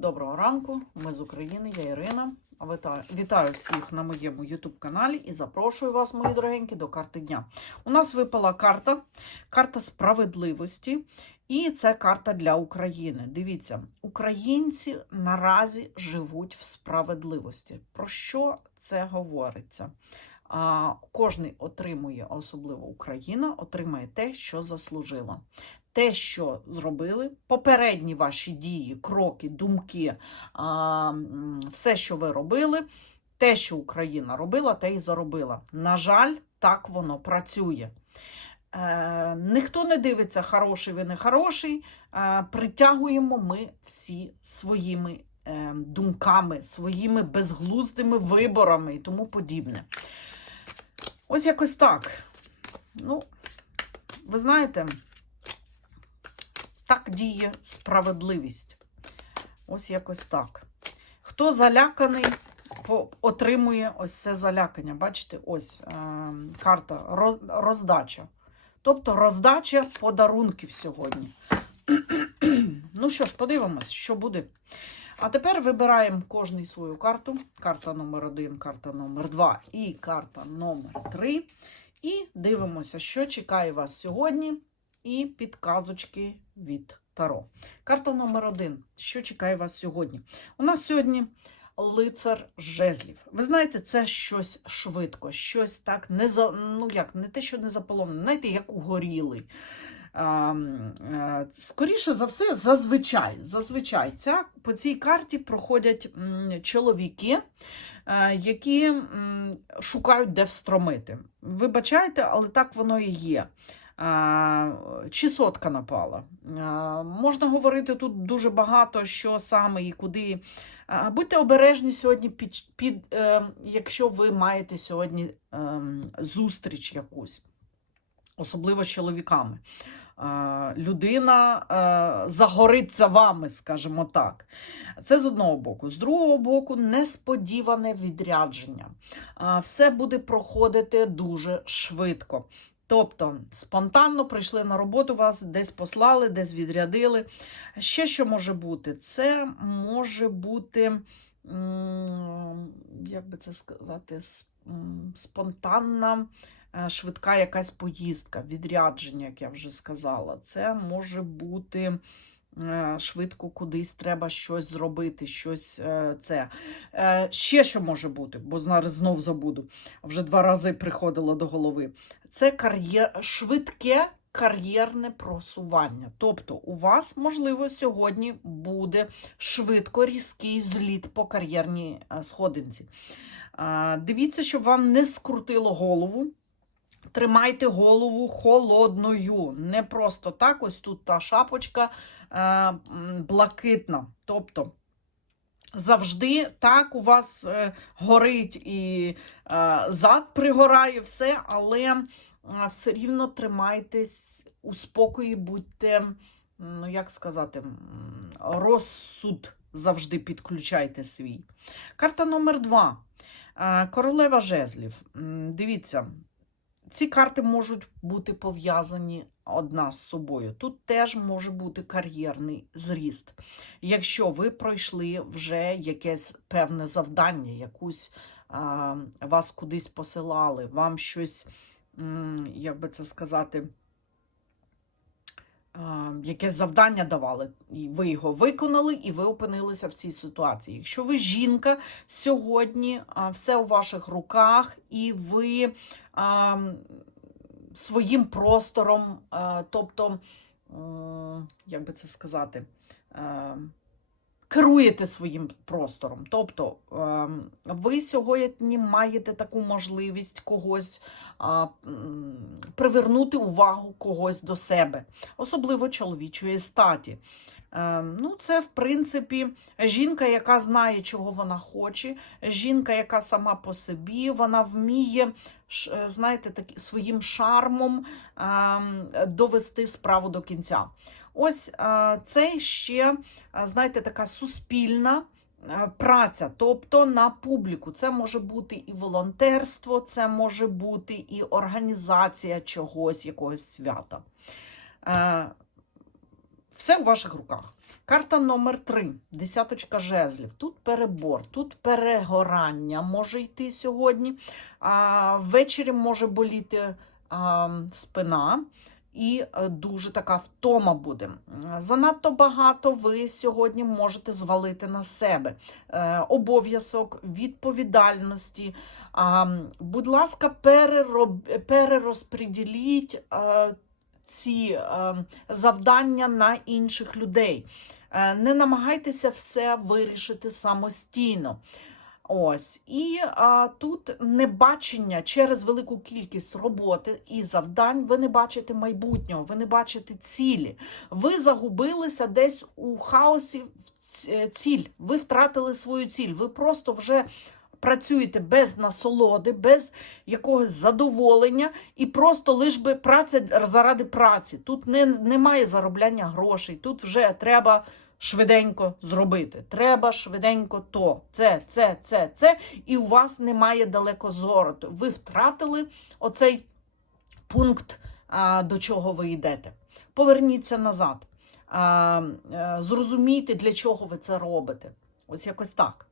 Доброго ранку, ми з України, я Ірина. Вітаю, всіх на моєму YouTube каналі і запрошую вас, мої дорогенькі, до карти дня. У нас випала карта, карта справедливості, і це карта для України. Дивіться, українці наразі живуть в справедливості. Про що це говориться? Кожний отримує, особливо Україна, отримає те, що заслужила. Те, що зробили, попередні ваші дії, кроки, думки, а, все, що ви робили, те, що Україна робила, те і заробила. На жаль, так воно працює. Е, ніхто не дивиться, хороший ви не хороший. Е, притягуємо ми всі своїми е, думками, своїми безглуздими виборами і тому подібне. Ось якось так. Ну, ви знаєте, так діє справедливість. Ось якось так. Хто заляканий, отримує ось це залякання. Бачите, ось е, карта роздача. Тобто роздача подарунків сьогодні. ну що ж, подивимось, що буде. А тепер вибираємо кожний свою карту. Карта номер 1 карта номер 2 і карта номер 3 І дивимося, що чекає вас сьогодні. І підказочки від Таро. Карта номер 1 Що чекає вас сьогодні? У нас сьогодні лицар жезлів. Ви знаєте, це щось швидко, щось так не за, ну як, не те, що не заполонене, знаєте, як угорілий. А, е, Скоріше за все, зазвичай, зазвичай ця, по цій карті проходять чоловіки, е, які шукають, де встромити. Вибачайте, але так воно і є. А, Чи сотка напала. Можна говорити тут дуже багато, що саме і куди. Будьте обережні сьогодні, під, під, е, якщо ви маєте сьогодні е, зустріч якусь, особливо з чоловіками. Е, Людина е, загорить за вами, скажімо так. Це з одного боку. З другого боку, несподіване відрядження. Е, Все буде проходити дуже швидко. Тобто спонтанно прийшли на роботу, вас десь послали, десь відрядили. Ще що може бути? Це може бути, як би це сказати, спонтанна, швидка якась поїздка, відрядження, як я вже сказала. Це може бути. е, Швидко кудись треба щось зробити, щось е, це. Е, Ще що може бути, бо зараз знов забуду. Вже два рази приходило до голови це кар'єр... швидке кар'єрне просування. Тобто, у вас, можливо, сьогодні буде швидко різкий зліт по кар'єрній е, сходинці. Дивіться, щоб вам не скрутило голову. Тримайте голову холодною. Не просто так, ось тут та шапочка е, блакитна. Тобто, завжди так у вас е, горить і е, зад пригорає, все, але все рівно тримайтесь у спокої, будьте, ну як сказати, розсуд завжди підключайте свій. Карта номер два. Королева жезлів. Дивіться, ці карти можуть бути пов'язані одна з собою. Тут теж може бути кар'єрний зріст. Якщо ви пройшли вже якесь певне завдання, якусь а, вас кудись посилали, вам щось як би це сказати, якесь завдання давали, і ви його виконали, і ви опинилися в цій ситуації. Якщо ви жінка, сьогодні все у ваших руках, і ви своїм простором, тобто, як би це сказати, керуєте своїм простором. Тобто ем, ви сьогодні маєте таку можливість когось привернути увагу когось до себе, особливо чоловічої статі. Ем, Ну, це, в принципі, жінка, яка знає, чого вона хоче, жінка, яка сама по собі, вона вміє, е, знаєте, такі, своїм шармом ем, довести справу до кінця. Ось е, це ще, е, знаєте, така суспільна праця, тобто на публіку. Це може бути і волонтерство, це може бути і організація чогось, якогось свята. Е, Все у ваших руках. Карта номер 3 десяточка жезлів. Тут перебор, тут перегорання може йти сьогодні. А, ввечері може боліти а, спина. І е, дуже така втома буде. Занадто багато ви сьогодні можете звалити на себе. Е, обов'язок, відповідальності. Будь ласка, перероб... ці е, завдання на інших людей. Е, Не намагайтеся все вирішити самостійно. Ось і а, тут небачення через велику кількість роботи і завдань. Ви не бачите майбутнього, ви не бачите цілі. Ви загубилися десь у хаосі ціль. Ви втратили свою ціль. Ви просто вже працюєте без насолоди, без якогось задоволення, і просто лиш би праця заради праці. Тут не, немає заробляння грошей. Тут вже треба швиденько зробити. Треба швиденько то, це, це, це, це, і у вас немає далекозору. Ви втратили оцей пункт, до чого ви йдете. Поверніться назад. Е, Зрозумійте, для чого ви це робите. Ось якось так.